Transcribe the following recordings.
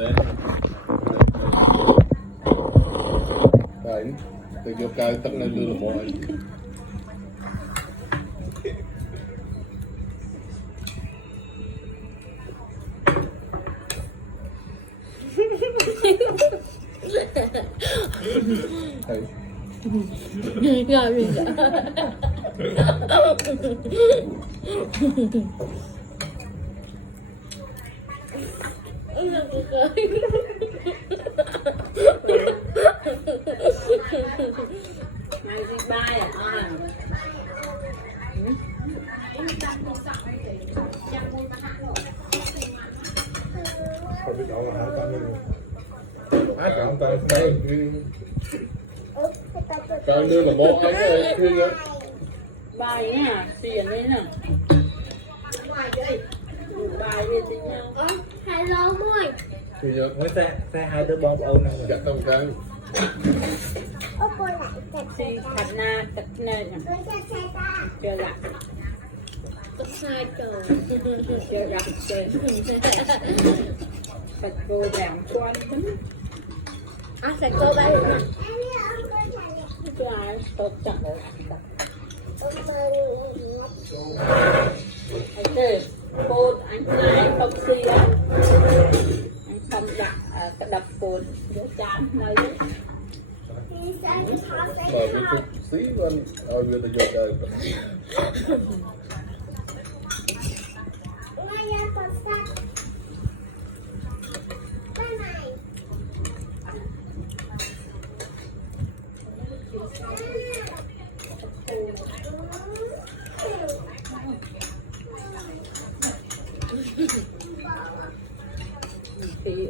lên đấy từ vô cao tận nơi lừa một Rồi mình đã. Mày đi bay à? không biết đâu là hai con cảm tay đây coi như là một anh ấy thương á Bay nha, tiền đấy nè. Bay đi đi nhau. Hello môi. thì giờ mới xe hai đứa bom ôm này chặt trong cái Thì thật na, thật nè. Chưa gặp, Con sai trời. chưa gặp tiền. Thật cô đảng quan tính. À sẽ cô ba được nè. Cho ai tốt chẳng được. Anh kêu, cô anh lại không xì á. Anh không đặt cái đập cồn giữa chán nơi đấy. mà cái chút xí luôn ở vừa từ vô trời Khi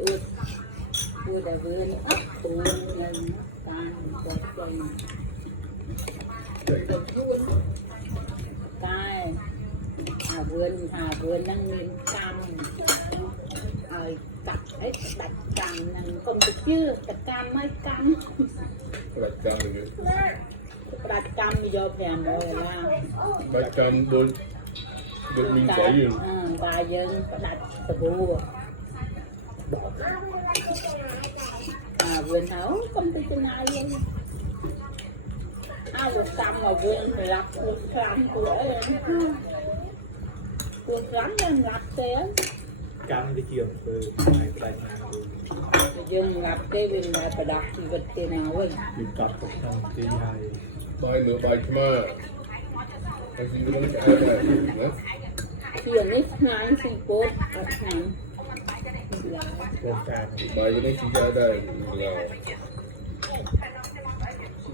ua đã vươn ấp tù lên tan bột quanh tai hà vươn đang miền cam cặp ấy đặt cam năng không được chưa đặt cam mấy cam bạch cam được đặt cam bây giờ thèm rồi là bạch cam đôi được mình phải gì vài dân có đặt sờ bùa vườn nấu không tới trên ai luôn một cam mà vườn phải lặt một cam của rắn lên lặt té cam đi kiếm từ này đây dân lặt té bên này phải đặt thì vật thế nào vậy tìm cặp một thằng tí hai bài nửa bài mà anh xin nó sẽ ai này tiền ít ngay xin cốt đặt này gồm cam bài cái này chỉ ra đây là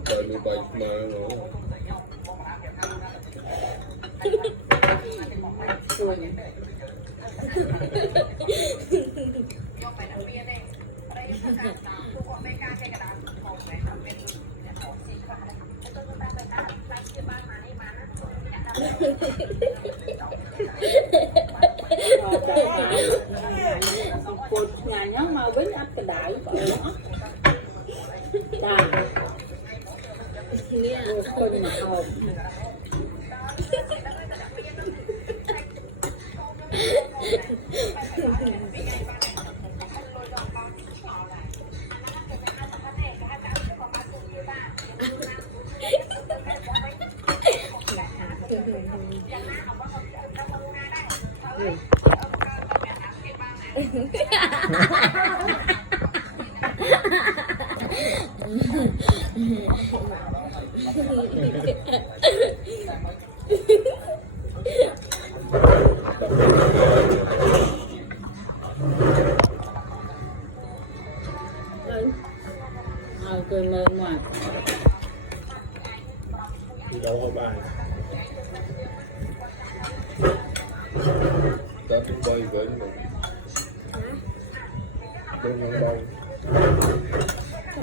bài nửa bài mà nó cột nhà nhớ mà với ăn cái đại vậy đó đà con mà hồn cười mơ ngoặt đi đâu có bài ta tung bay với mình tung những bay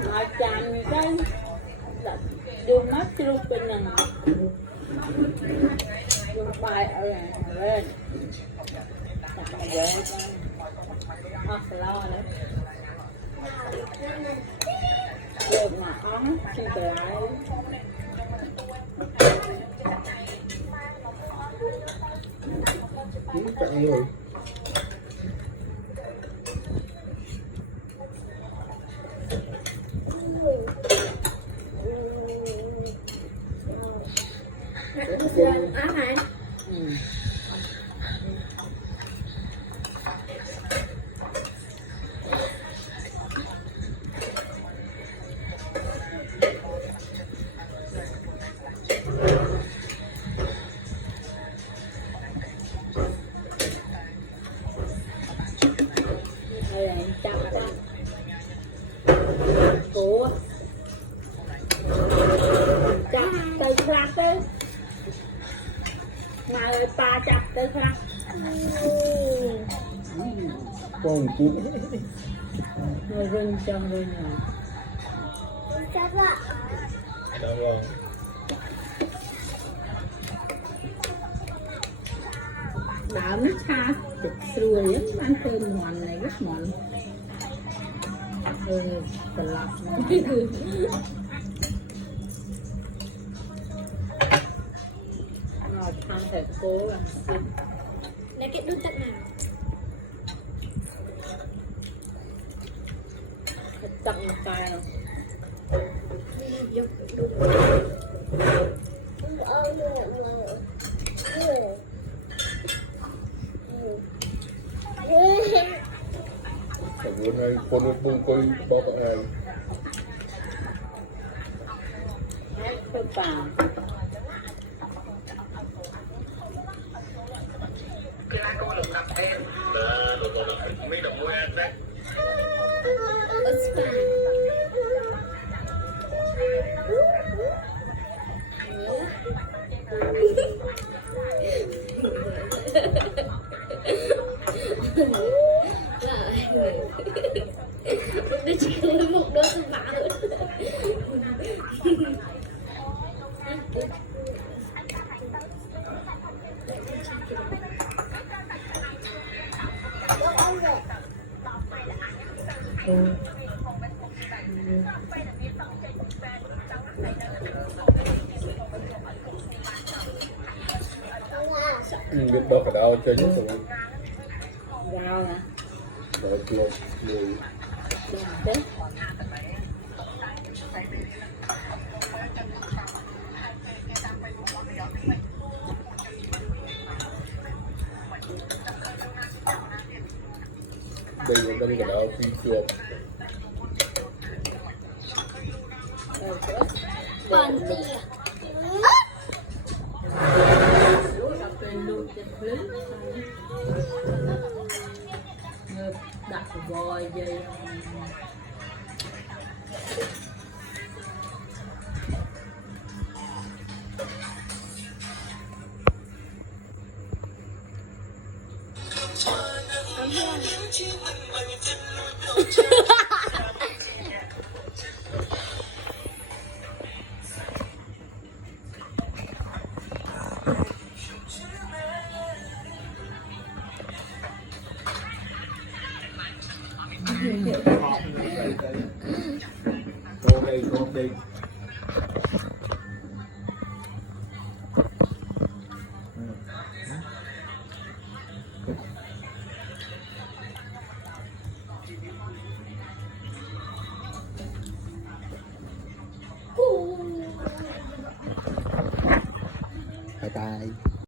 mà chàng như cái dùng mắt lúc bên này dùng bài ở đây lên đặt về hoặc lo đấy được mà óng xin từ lại cạn người chặt cố chặt tay khắc đấy mà ta chặt tay khắc con cú rồi rừng trong rừng này Chắc ạ. Đâu rồi. đám cha thịt ruồi ăn cơm ngon này rất ngon còn lọc rồi thang thể cố là Lấy cái đun tận nào. tặng một cái rồi Vô đun. bữa nay con nó bung coi bao cả hai hết phơi vào It's fine. Đứa chỉ lấy một đứa không vả nữa. biết đâu cả đau chơi nhất rồi rau nè rồi lột lười đấy đây là bên cả đau phi chuột Còn gì ạ? đặt vòi dây con đây